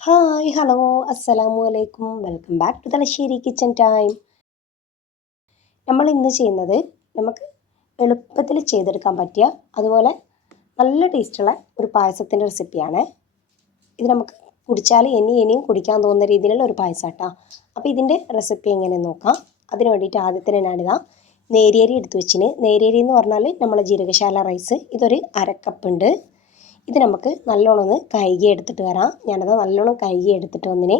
Hi hello അസ്സലാമു അലൈക്കും welcome back to Thalassery kitchen time നമ്മൾ ഇന്ന് ചെയ്യുന്നത് നമുക്ക് എളുപ്പത്തിൽ ചെയ്തെടുക്കാൻ പറ്റിയ അതുപോലെ നല്ല ടേസ്റ്റുള്ള ഒരു പായസത്തിന്റെ റെസിപ്പിയാണ്. ഇത് നമുക്ക് കുടിച്ചാൽ ഇനി ഇനിയും കുടിക്കാൻ തോന്നുന്ന രീതിയിലുള്ള ഒരു പായസം കേട്ടോ അപ്പോൾ ഇതിന്റെ റെസിപ്പി എങ്ങനെ നോക്കാം? അതിന് വേണ്ടിയിട്ട് ആദ്യത്തിന് ഞാനിതാ നേരിയരി എടുത്ത് വെച്ചിന്. നേരിയരി എന്ന് പറഞ്ഞാൽ നമ്മളെ ജീരകശാല റൈസ് ഇതൊരു അരക്കപ്പുണ്ട് ഇത് നമുക്ക് നല്ലോണം ഒന്ന് കഴുകി എടുത്തിട്ട് വരാം. ഞാനത് നല്ലോണം കഴുകി എടുത്തിട്ട് വന്നിന്.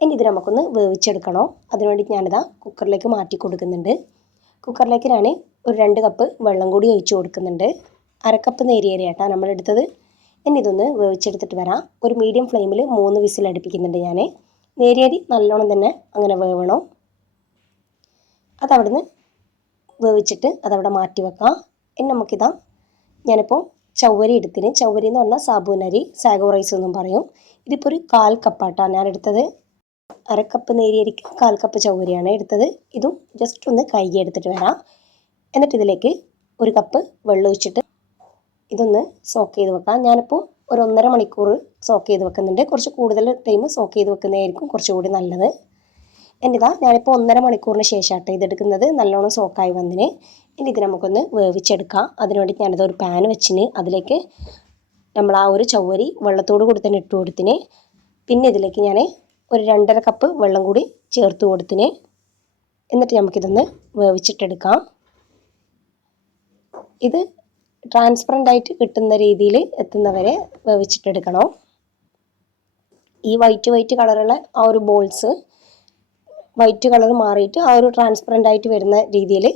ഇനി ഇത് നമുക്കൊന്ന് വേവിച്ചെടുക്കണം. അതിനുവേണ്ടി ഞാനിതാ കുക്കറിലേക്ക് മാറ്റി കൊടുക്കുന്നുണ്ട്. കുക്കറിലേക്ക് ഞാൻ ഒരു രണ്ട് കപ്പ് വെള്ളം കൂടി ഒഴിച്ച് കൊടുക്കുന്നുണ്ട്. അരക്കപ്പ് നേരിയരി ആട്ടാ നമ്മളെടുത്തത് ഇനി ഇതൊന്ന് വേവിച്ചെടുത്തിട്ട് വരാം. ഒരു മീഡിയം ഫ്ലെയിമിൽ മൂന്ന് വിസിൽ അടുപ്പിക്കുന്നുണ്ട് ഞാൻ നേരിയരി നല്ലോണം തന്നെ അങ്ങനെ വേവണം. അതവിടുന്ന് വേവിച്ചിട്ട് അതവിടെ മാറ്റി വെക്കാം. ഇനി നമുക്കിതാ ഞാനിപ്പോൾ ചവ്വരി എടുത്തിന്. ചവ്വരി എന്ന് പറഞ്ഞാൽ സാബൂനരി സാഗോ റൈസ് എന്നും പറയും. ഇതിപ്പോൾ ഒരു കാൽ കപ്പാട്ടാണ് ഞാൻ എടുത്തത്. അരക്കപ്പ് നേരിയരിക്ക് കാൽ കപ്പ് ചവ്വരിയാണ് എടുത്തത്. ഇതും ജസ്റ്റ് ഒന്ന് കൈകി എടുത്തിട്ട് വരാം. എന്നിട്ട് ഇതിലേക്ക് ഒരു കപ്പ് വെള്ളം ഒഴിച്ചിട്ട് ഇതൊന്ന് സോക്ക് ചെയ്ത് വെക്കാം. ഞാനിപ്പോൾ ഒരു ഒന്നര മണിക്കൂർ സോക്ക് ചെയ്ത് വെക്കുന്നുണ്ട്. കുറച്ച് കൂടുതൽ ടൈം സോക്ക് ചെയ്ത് വെക്കുന്നതായിരിക്കും കുറച്ചുകൂടി നല്ലത്. എന്റെ ഇതാ ഞാനിപ്പോൾ ഒന്നര മണിക്കൂറിന് ശേഷമാട്ടോ ഇതെടുക്കുന്നത്. നല്ലോണം സോക്കായി വന്നിന്. ഇനി ഇത് നമുക്കൊന്ന് വേവിച്ചെടുക്കാം. അതിനുവേണ്ടി ഞാനിത് ഒരു പാൻ വെച്ചിന്. അതിലേക്ക് നമ്മൾ ആ ഒരു ചവ്വരി വെള്ളത്തോട് കൂടി തന്നെ ഇട്ട് കൊടുത്തിന്. പിന്നെ ഇതിലേക്ക് ഞാൻ ഒരു രണ്ടര കപ്പ് വെള്ളം കൂടി ചേർത്ത് കൊടുത്തിന്. എന്നിട്ട് നമുക്കിതൊന്ന് വേവിച്ചിട്ടെടുക്കാം. ഇത് ട്രാൻസ്പെറന്റ് ആയിട്ട് കിട്ടുന്ന രീതിയിൽ എത്തുന്നവരെ വേവിച്ചിട്ടെടുക്കണം. ഈ വൈറ്റ് വൈറ്റ് കളറുള്ള ആ ഒരു ബോൾസ് വൈറ്റ് കളർ മാറിയിട്ട് ആ ഒരു ട്രാൻസ്പെറന്റ് ആയിട്ട് വരുന്ന രീതിയിൽ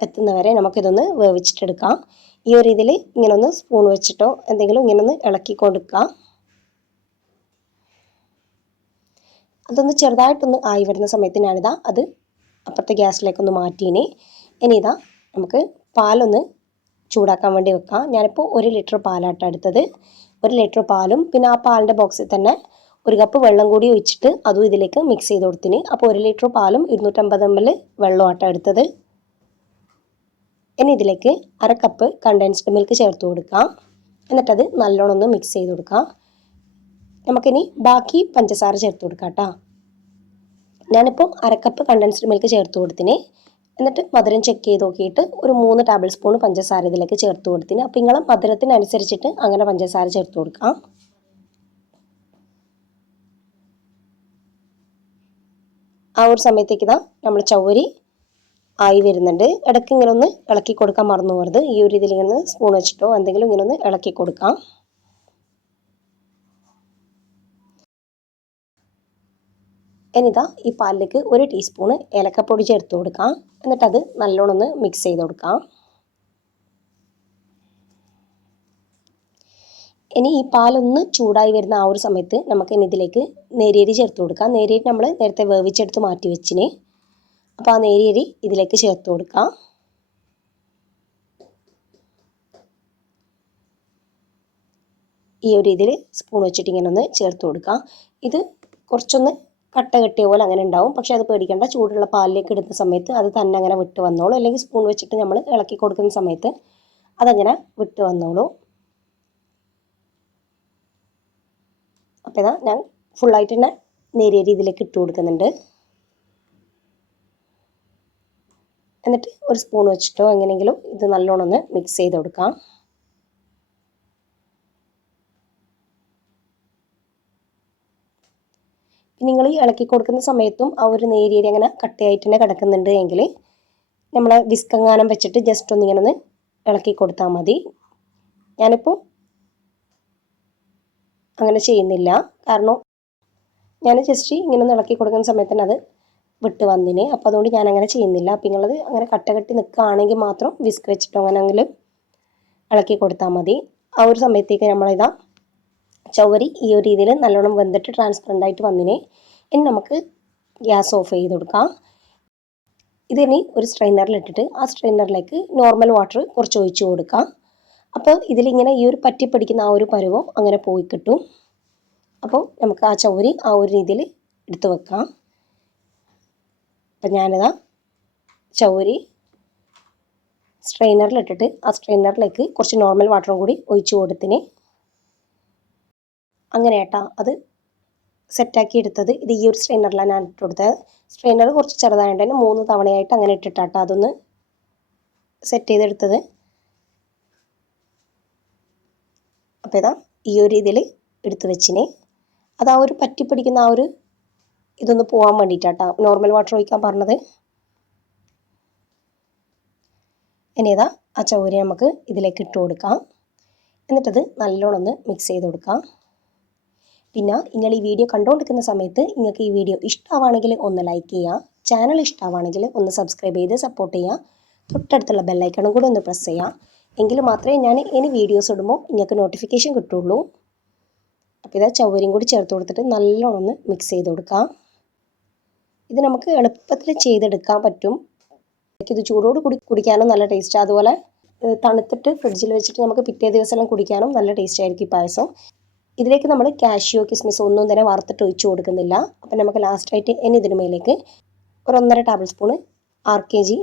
എത്തുന്നവരെ നമുക്കിതൊന്ന് വേവിച്ചിട്ടെടുക്കാം. ഈ ഒരു ഇതിൽ ഇങ്ങനെ ഒന്ന് സ്പൂൺ വെച്ചിട്ടോ എന്തെങ്കിലും ഇങ്ങനെ ഒന്ന് ഇളക്കി കൊടുക്കാം. അതൊന്ന് ചെറുതായിട്ടൊന്ന് ആയി വരുന്ന സമയത്ത് ഞാനിതാ അത് അപ്പുറത്തെ ഗ്യാസിലേക്കൊന്ന് മാറ്റിയിനി. ഇനി ഇതാ നമുക്ക് പാലൊന്ന് ചൂടാക്കാൻ വേണ്ടി വെക്കാം. ഞാനിപ്പോൾ ഒരു ലിറ്റർ പാലാട്ടം എടുത്തത്. ഒരു ലിറ്റർ പാലും പിന്നെ ആ പാലിന്റെ ബോക്സിൽ തന്നെ ഒരു കപ്പ് വെള്ളം കൂടി ഒഴിച്ചിട്ട് അതും ഇതിലേക്ക് മിക്സ് ചെയ്ത് കൊടുത്തിന്. അപ്പോൾ ഒരു ലിറ്റർ പാലും ഇരുന്നൂറ്റമ്പത് എം എൽ വെള്ളമാട്ടം എടുത്തത്. ഇനി ഇതിലേക്ക് അര കപ്പ് കണ്ടൻസ്ഡ് മിൽക്ക് ചേർത്ത് കൊടുക്കാം. എന്നിട്ടത് നല്ലോണം ഒന്ന് മിക്സ് ചെയ്ത് കൊടുക്കാം. നമുക്കിനി ബാക്കി പഞ്ചസാര ചേർത്ത് കൊടുക്കാം കേട്ടോ ഞാനിപ്പോൾ അരക്കപ്പ് കണ്ടൻസ്ഡ് മിൽക്ക് ചേർത്ത് കൊടുത്തിന്. എന്നിട്ട് മധുരം ചെക്ക് ചെയ്ത് നോക്കിയിട്ട് ഒരു മൂന്ന് ടേബിൾ സ്പൂൺ പഞ്ചസാര ഇതിലേക്ക് ചേർത്ത് കൊടുത്തിന്. അപ്പോൾ നിങ്ങളെ മധുരത്തിനനുസരിച്ചിട്ട് അങ്ങനെ പഞ്ചസാര ചേർത്ത് കൊടുക്കാം. ആ ഒരു സമയത്തേക്ക് ഇതാ നമ്മൾ ചവരി ആയി വരുന്നുണ്ട്. ഇടയ്ക്ക് ഇങ്ങനെ ഒന്ന് ഇളക്കി കൊടുക്കാൻ മറന്നു പോകരുത്. ഈ ഒരു ഇതിൽ ഇങ്ങനെ സ്പൂൺ വെച്ചിട്ടോ എന്തെങ്കിലും ഇങ്ങനെ ഒന്ന് ഇളക്കി കൊടുക്കാം. എന്നിതാ ഈ പാലിലേക്ക് ഒരു ടീസ്പൂണ് ഏലക്കപ്പൊടി ചേർത്ത് കൊടുക്കാം. എന്നിട്ടത് നല്ലോണം ഒന്ന് മിക്സ് ചെയ്ത് കൊടുക്കാം. ഇനി ഈ പാലൊന്ന് ചൂടായി വരുന്ന ആ ഒരു സമയത്ത് നമുക്ക് ഇനി ഇതിലേക്ക് നേരിയരി ചേർത്ത് കൊടുക്കാം. നേരിയരി നമ്മൾ നേരത്തെ വേവിച്ചെടുത്ത് മാറ്റി വെച്ചിന്. അപ്പോൾ ആ നേരിയരി ഇതിലേക്ക് ചേർത്ത് കൊടുക്കാം. ഈ ഒരു ഇതിൽ സ്പൂൺ വെച്ചിട്ട് ഇങ്ങനെ ഒന്ന് ചേർത്ത് കൊടുക്കാം. ഇത് കുറച്ചൊന്ന് കട്ട കെട്ടിയ പോലെ അങ്ങനെ ഉണ്ടാവും. പക്ഷേ അത് പേടിക്കേണ്ട ചൂടുള്ള പാലിലേക്ക് ഇടുന്ന സമയത്ത് അത് തന്നെ അങ്ങനെ വിട്ട് വന്നോളൂ. അല്ലെങ്കിൽ സ്പൂൺ വെച്ചിട്ട് നമ്മൾ ഇളക്കി കൊടുക്കുന്ന സമയത്ത് അതങ്ങനെ വിട്ട് വന്നോളൂ. അപ്പോൾ ഇതാ ഞാൻ ഫുള്ളായിട്ട് തന്നെ നേരിയ രീതിയിലേക്ക് ഇട്ട് കൊടുക്കുന്നുണ്ട്. എന്നിട്ട് ഒരു സ്പൂൺ വെച്ചിട്ടോ എങ്ങനെയെങ്കിലും ഇത് നല്ലോണം ഒന്ന് മിക്സ് ചെയ്ത് കൊടുക്കാം. നിങ്ങൾ ഈ ഇളക്കി കൊടുക്കുന്ന സമയത്തും ആ ഒരു നേരിയരി അങ്ങനെ കട്ടയായിട്ട് തന്നെ കിടക്കുന്നുണ്ട് എങ്കിൽ നമ്മളെ വിസ്കങ്ങാനം വെച്ചിട്ട് ജസ്റ്റ് ഒന്ന് ഇങ്ങനെ ഒന്ന് ഇളക്കി കൊടുത്താൽ മതി. ഞാനിപ്പോൾ അങ്ങനെ ചെയ്യുന്നില്ല. കാരണം ഞാൻ ജസ്റ്റ് ഇങ്ങനെ ഇളക്കി കൊടുക്കുന്ന സമയത്ത് തന്നെ അത് വിട്ട് വന്നിന്. അപ്പോൾ അതുകൊണ്ട് ഞാൻ അങ്ങനെ ചെയ്യുന്നില്ല. അപ്പം നിങ്ങളത് അങ്ങനെ കട്ട കെട്ടി നിൽക്കുകയാണെങ്കിൽ മാത്രം വിസ്ക് വെച്ചിട്ടോ അങ്ങനെങ്കിലും ഇളക്കി കൊടുത്താൽ മതി. ആ ഒരു സമയത്തേക്ക് നമ്മളിതാ ചവരി ഈ ഒരു രീതിയിൽ നല്ലോണം വെന്തിട്ട് ട്രാൻസ്പെറന്റ് ആയിട്ട് വന്നിനെ. ഇനി നമുക്ക് ഗ്യാസ് ഓഫ് ചെയ്ത് കൊടുക്കാം. ഇതിനി ഒരു സ്ട്രെയിനറിലിട്ടിട്ട് ആ സ്ട്രെയിനറിലേക്ക് നോർമൽ വാട്ടർ കുറച്ച് ഒഴിച്ച് കൊടുക്കാം. അപ്പോൾ ഇതിലിങ്ങനെ ഈ ഒരു പറ്റി പിടിക്കുന്ന ആ ഒരു പരുവം അങ്ങനെ പോയി കിട്ടും. അപ്പോൾ നമുക്ക് ആ ചൗരി ആ ഒരു രീതിയിൽ എടുത്തു വെക്കാം. അപ്പം ഞാനിതാ ചൗരി സ്ട്രെയിനറിലിട്ടിട്ട് ആ സ്ട്രെയിനറിലേക്ക് കുറച്ച് നോർമൽ വാട്ടറും കൂടി ഒഴിച്ച് കൊടുത്തിന്. അങ്ങനെ ഏട്ടാ അത് സെറ്റാക്കി എടുത്തത് ഇത് ഈ ഒരു സ്ട്രെയിനറിലാണ് ഞാൻ ഇട്ട് കൊടുത്തത് സ്ട്രെയിനർ കുറച്ച് ചെറുതായതുകൊണ്ട് തന്നെ മൂന്ന് തവണയായിട്ട് അങ്ങനെ ഇട്ടിട്ടാട്ടോ അതൊന്ന് സെറ്റ് ചെയ്തെടുത്തത്. അപ്പോൾ ഇതാ ഈ ഒരു ഇതിൽ എടുത്തു വെച്ചിന്. അത് ആ ഒരു പറ്റി പിടിക്കുന്ന ആ ഒരു ഇതൊന്ന് പോകാൻ വേണ്ടിയിട്ടാട്ടോ നോർമൽ വാട്ടർ ഒഴിക്കാൻ പറഞ്ഞത്. ഇനി ഇതാ ആ ചൗരി നമുക്ക് ഇതിലേക്ക് ഇട്ട് കൊടുക്കാം. എന്നിട്ടത് നല്ലോണം ഒന്ന് മിക്സ് ചെയ്ത് കൊടുക്കാം. പിന്നെ നിങ്ങൾ ഈ വീഡിയോ കണ്ടുകൊണ്ടിരിക്കുന്ന സമയത്ത് നിങ്ങൾക്ക് ഈ വീഡിയോ ഇഷ്ടമാണെങ്കിൽ ഒന്ന് ലൈക്ക് ചെയ്യുക ചാനൽ ഇഷ്ടമാണെങ്കിൽ ഒന്ന് സബ്സ്ക്രൈബ് ചെയ്ത് സപ്പോർട്ട് ചെയ്യുക തൊട്ടടുത്തുള്ള ബെല്ലൈക്കണും കൂടെ ഒന്ന് പ്രസ് ചെയ്യുക എങ്കിൽ മാത്രമേ ഞാൻ ഇനി വീഡിയോസ് ഇടുമ്പോൾ നിങ്ങൾക്ക് നോട്ടിഫിക്കേഷൻ കിട്ടുള്ളൂ. അപ്പോൾ ഇതാ ചവരിയും കൂടി ചേർത്ത് കൊടുത്തിട്ട് നല്ലോണം ഒന്ന് മിക്സ് ചെയ്ത് കൊടുക്കാം. ഇത് നമുക്ക് എളുപ്പത്തിൽ ചെയ്തെടുക്കാൻ പറ്റും. ഇത് ചൂടോട് കുടി കുടിക്കാനും നല്ല ടേസ്റ്റ് അതുപോലെ തണുത്തിട്ട് ഫ്രിഡ്ജിൽ വെച്ചിട്ട് നമുക്ക് പിറ്റേ ദിവസം കുടിക്കാനും നല്ല ടേസ്റ്റ് ആയിരിക്കും ഈ പായസം. ഇതിലേക്ക് നമ്മൾ കാഷ്യോ കിസ്മിസ് ഒന്നും തന്നെ വറുത്തിട്ട് ഒഴിച്ചു കൊടുക്കുന്നില്ല. അപ്പം നമുക്ക് ലാസ്റ്റായിട്ട് ഇനി ഇതിന് മേലേക്ക് ഒരു ഒന്നര table spoon R K G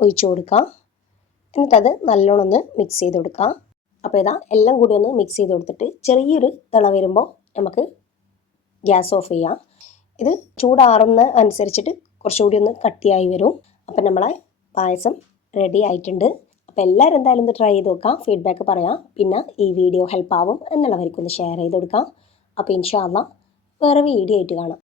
ഒഴിച്ചു കൊടുക്കാം. എന്നിട്ടത് നല്ലോണം ഒന്ന് മിക്സ് ചെയ്ത് കൊടുക്കാം. അപ്പോൾ ഇതാ എല്ലാം കൂടി ഒന്ന് മിക്സ് ചെയ്ത് കൊടുത്തിട്ട് ചെറിയൊരു തിള വരുമ്പോൾ നമുക്ക് ഗ്യാസ് ഓഫ് ചെയ്യാം. ഇത് ചൂടാറുന്ന അനുസരിച്ചിട്ട് കുറച്ചുകൂടി ഒന്ന് കട്ടിയായി വരും. അപ്പം നമ്മളെ പായസം റെഡി ആയിട്ടുണ്ട്. അപ്പോൾ എല്ലാവരും എന്തായാലും ഒന്ന് ട്രൈ ചെയ്ത് നോക്കാം. ഫീഡ്ബാക്ക് പറയാം. പിന്നെ ഈ വീഡിയോ ഹെൽപ്പ് ആവും എന്നുള്ളവർക്കൊന്ന് ഷെയർ ചെയ്ത് കൊടുക്കാം. അപ്പോൾ ഇൻഷാല്ല വേറെ വീഡിയോ ആയിട്ട് കാണാം.